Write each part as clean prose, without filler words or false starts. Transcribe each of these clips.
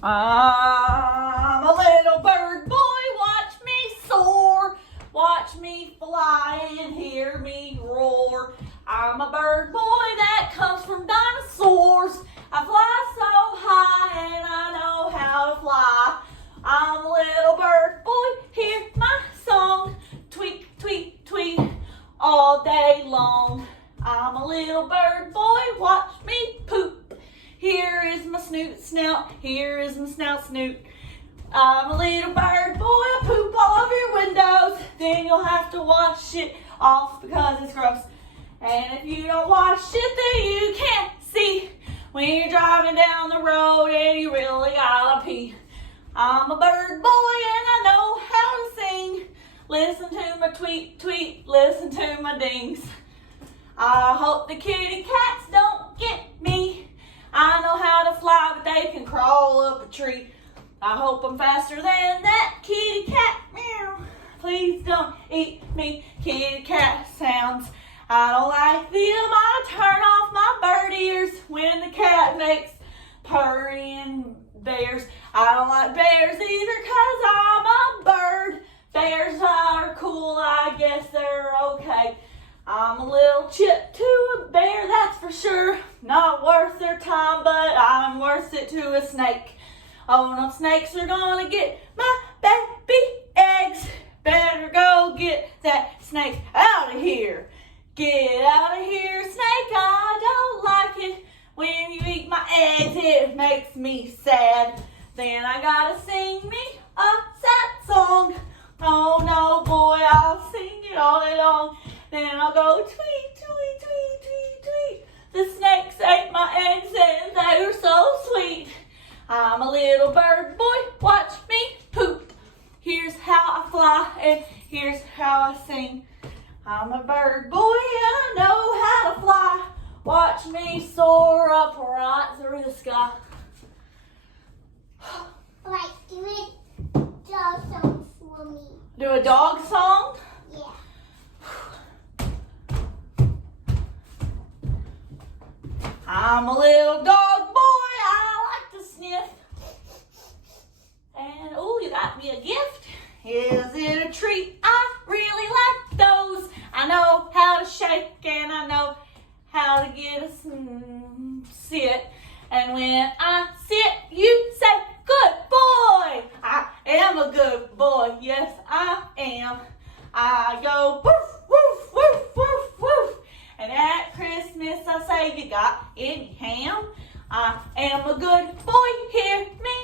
I'm a little bird boy, watch me soar. Watch me fly and hear me roar. I'm a bird boy that comes from dinosaurs. I fly so high and I know how to fly. I'm a little bird boy, hear my song. Tweet, tweet, tweet all day long. I'm a little bird boy, watch me poop. Here is my snoot snout, here is my snout snoot. I'm a little bird boy, I poop all over your windows. Then you'll have to wash it off because it's gross. And if you don't wash it, then you can't see when you're driving down the road and you really gotta pee. I'm a bird boy and I know how to sing. Listen to my tweet, tweet, listen to my dings. I hope the kitty cats don't get me. I know how to fly, but they can crawl up a tree. I hope I'm faster than that kitty cat. Meow. Please don't eat me, kitty cat sounds. I don't like them. I turn off my bird ears when the cat makes purring bears. I don't like bears either because I'm a bird. Bears are cool, I guess they're okay. I'm a little chip to a bear, that's for sure. Not worth their time, but I'm worth it to a snake. Oh, no, snakes are gonna get my baby eggs. Better go get that snake out of here. Get out of here, snake, I don't like it. When you eat my eggs, it makes me sad. Then I gotta sing me a sad song. Oh no, boy, I'll sing it all day long. Then I'll go tweet, tweet, tweet, tweet, tweet. The snakes ate my eggs and they were so sweet. I'm a little bird boy, watch me poop. Here's how I fly and here's how I sing. I'm a bird boy and I know how to fly. Watch me soar up right through the sky. Like, do a dog song for me. Do a dog song? Yeah. I'm a little dog boy, I like to sniff. And oh, you got me a gift. Is it a treat? I really like those. I know how to shake and I know how to get a sit. And when I sit, you say, good boy. I am a good boy. Yes, I am. I go woof, woof, woof, woof, woof. And at Christmas I say, you got any ham? I am a good boy. Hear me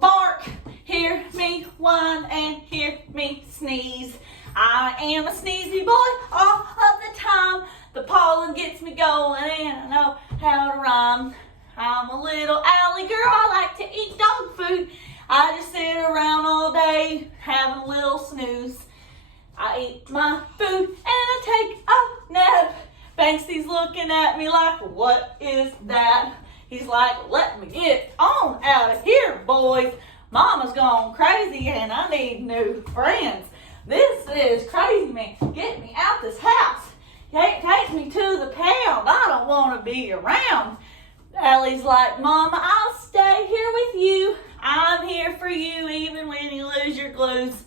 bark. Hear me whine and hear me sneeze. I am a sneezy boy all of the time. The pollen gets me going and I know how to rhyme. I'm a little alley girl, I like to eat dog food. I just sit around all day having a little snooze. I eat my food and I take a nap. Banksy's looking at me like, what is that? He's like, let me get on out of here, boys. Mama's gone crazy and I need new friends. This is crazy, man. Get me out this house. Take me to the pound. I don't want to be around. Allie's like, Mama, I'll stay here with you. I'm here for you even when you lose your glues.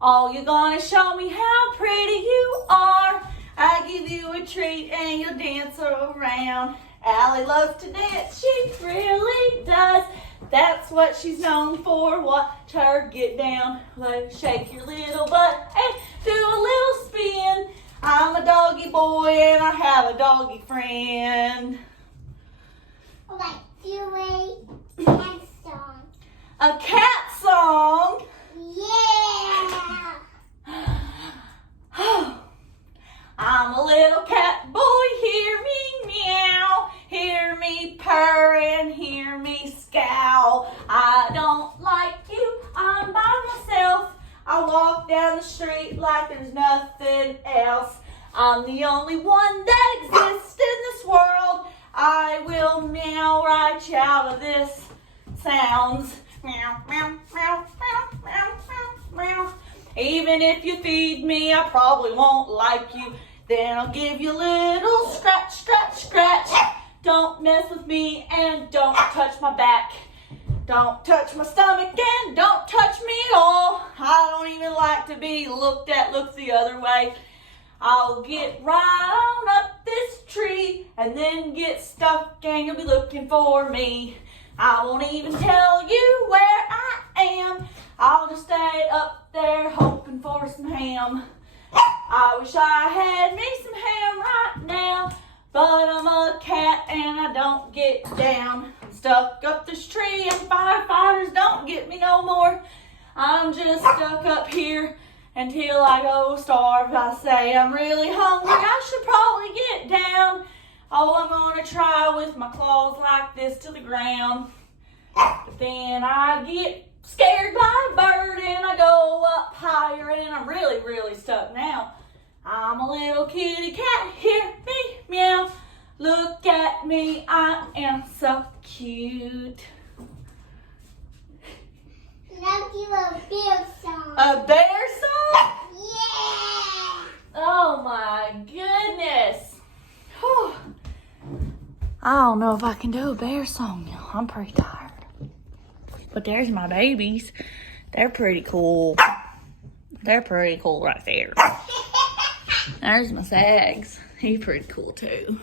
Oh, you're gonna show me how pretty you are. I give you a treat and you'll dance around. Allie loves to dance, she really does. That's what she's known for. Watch her get down. Shake your little butt and do a little spin. I'm a doggy boy and I have a doggy friend. Like, do a cat song. A cat song? Yeah. I'm a little cat boy, hear me meow, hear me purr and hear me scowl. I don't like you, I'm by myself. I walk down the street like there's nothing else. I'm the only one that exists in this world. I will meow right out of this sounds. Meow, meow, meow, meow, meow, meow, meow. Even if you feed me, I probably won't like you. Then I'll give you a little scratch, scratch, scratch. Don't mess with me and don't touch my back. Don't touch my stomach and don't touch me at all. I don't even like to be looked at, look the other way. I'll get right on up this tree and then get stuck and you'll be looking for me. I won't even tell you where I am. I'll just stay up there hoping for some ham. I wish I had me some ham right now, but I'm a cat and I don't get down. I'm stuck up this tree and firefighters don't get me no more. I'm just stuck up here until I go starve. I say I'm really hungry, I should probably get down. Oh, I'm gonna try with my claws like this to the ground. But then I get scared by a bird and I go up higher and I'm really, really stuck now. I'm a little kitty cat, hear me meow. Look at me, I am so cute. Now do a beer song. A bear song? Yeah. Oh my goodness. Whew. I don't know if I can do a bear song now. I'm pretty tired. But there's my babies. They're pretty cool. They're pretty cool right there. There's my Sags. He's pretty cool too.